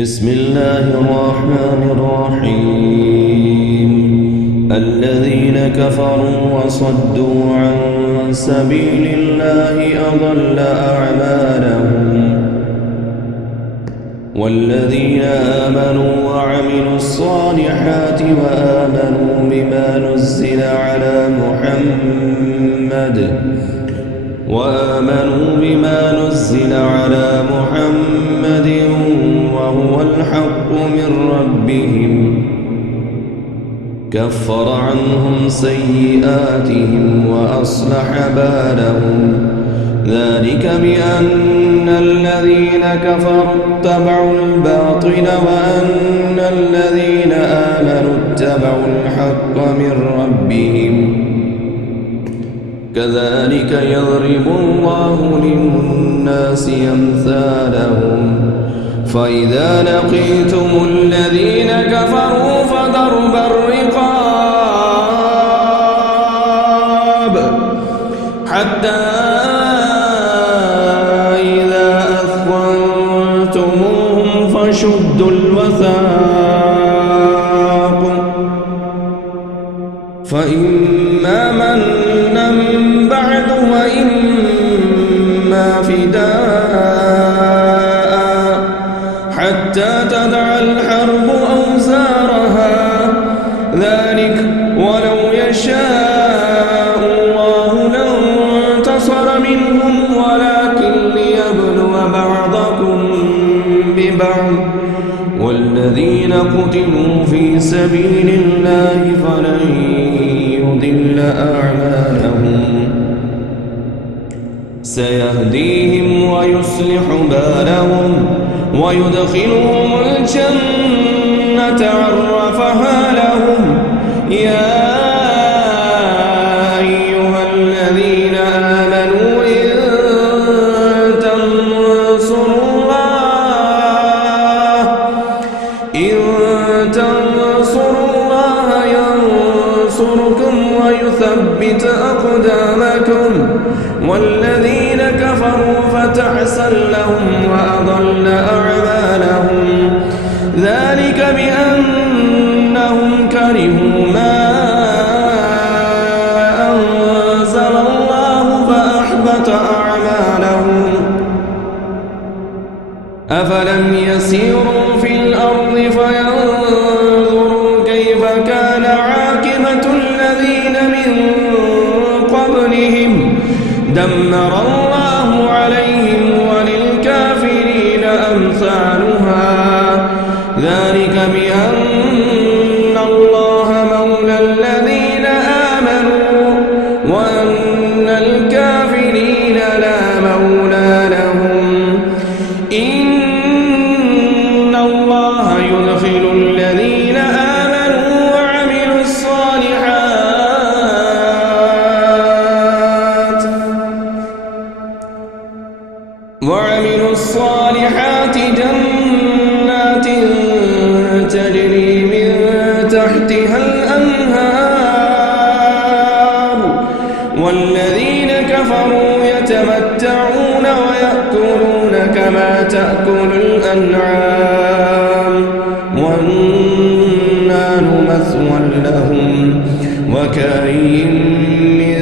بسم الله الرحمن الرحيم الذين كفروا وصدوا عن سبيل الله أضل أعمالهم والذين آمنوا وعملوا الصالحات وآمنوا بما نزل على محمد وهو الحق من ربهم كفر عنهم سيئاتهم وأصلح بالهم ذلك بأن الذين كفروا اتبعوا الباطل وأن الذين آمنوا اتبعوا الحق من ربهم كذلك يضرب الله للناس أمثالهم فإذا لقيتم الذين كفروا فضرب الرقاب حتى إذا أثخنتموهم فشدوا الوثاق فإما منا بعد وإما فداء حتى تدع الحرب أوزارها ذلك ولو يشاء الله لانتصر منهم ولكن ليبلو بعضكم ببعض والذين قتلوا في سبيل الله فلن يضل أعمالهم سيهديهم ويصلح بالهم ويدخلهم الجنة عرفها لهم يا أيها الذين آمنوا إن تنصروا الله ينصركم ويثبت أقدامكم والذين كفروا فتعسا لهم وأضل أعمالهم ذلك بأنهم كرهوا ما أنزل الله فأحبط أعمالهم أفلم يسيروا في الأرض فينظروا كيف كان عاقبة الذين من قبلهم دمر الله عليهم وللكافرين أمثالها ذلك بأن الله مولى الذين آمنوا وأن الكافرين لا مولى لهم إن الله يدخل الذين آمنوا وعملوا الصالحات جنات تجري من تحتها الأنهار والذين كفروا يتمتعون ويأكلون كما تأكل الأنعام والنار مثوى لهم وكأين من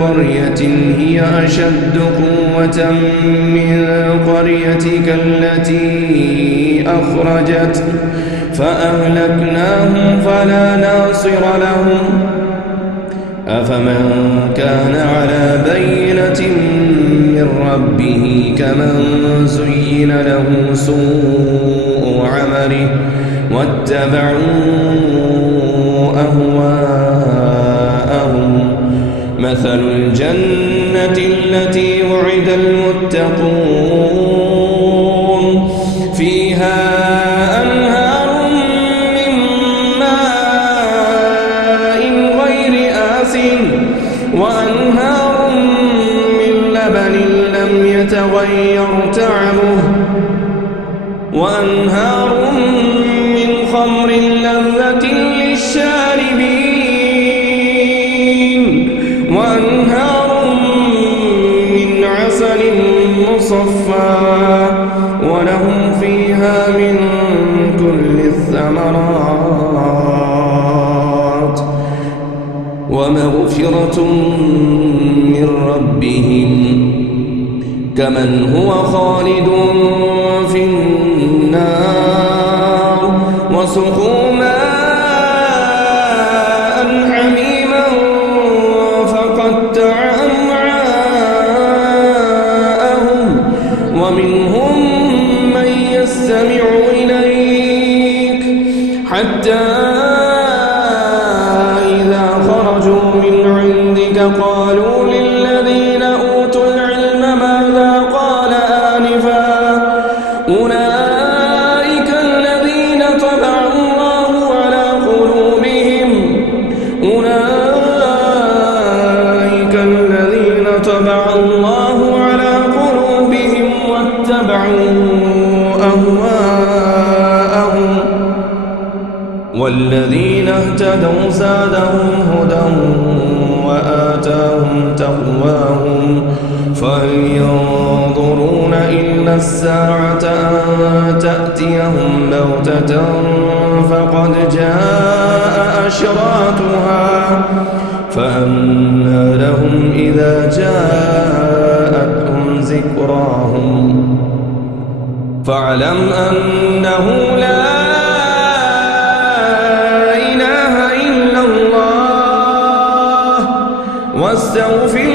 قرية هي أشد قوة من قريتك التي أخرجت فأهلكناهم فلا ناصر لهم أفمن كان على بينة من ربه كمن زين له سوء عمله واتبعوا أهواءهم مثل الجنة التي وعد المتقون فيها أنهار من ماء غير آسن وأنهار من لبن لم يتغير طعمه وأنهار من خمر لذة للشاربين وأنهار من عسل مصفى ولهم فيها من مغفرة من ربهم كمن هو خالد في النار وسقوا ماء حميما فقطع أمعاءهم ومنهم من يستمع إليك حتى إذا خرجوا من عندك قالوا للذين أوتوا العلم ماذا قال آنفا أولئك الذين طبع الله على قلوبهم واتبعوا أهواءهم والذين اهتدوا زادهم هدى وآتاهم تقواهم فهل ينظرون إلا الساعة أن تأتيهم بغتة فقد جاء أشراطها فأنى لهم إذا جاءتهم ذكراهم فاعلم أنه لا إله إلا الله واستغفر